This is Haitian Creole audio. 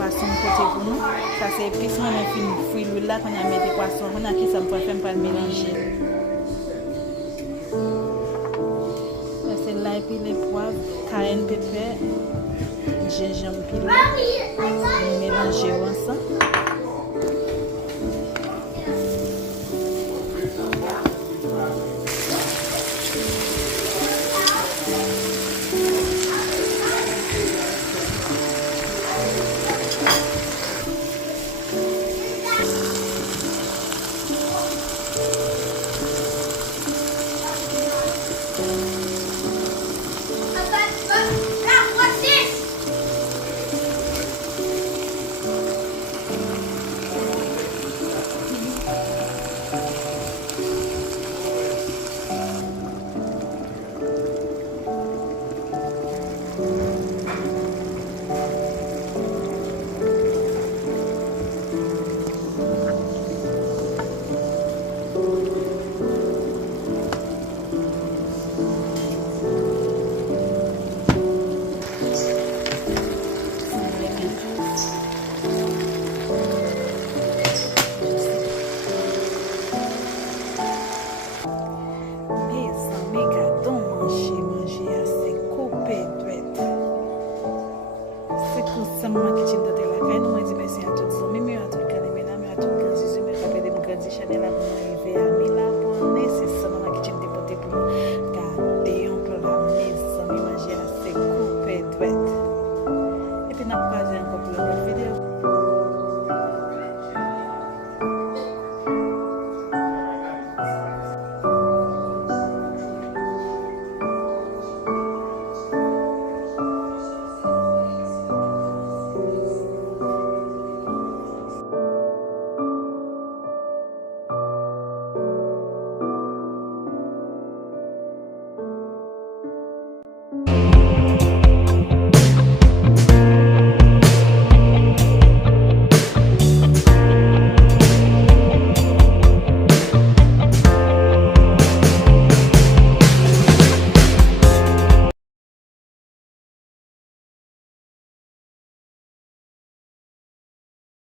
poisson côté pour nous. Ça c'est épice, on a fait une fruit là, quand on a mis des poissons, on a qui ça me fait faire pas le mélanger. Ça c'est l'ail puis les poivres, cayenne pepper, gingembre pilé, mélanger ensemble. Chanel a arrivé à Mila pour c'est ça ma kitchen déporté pour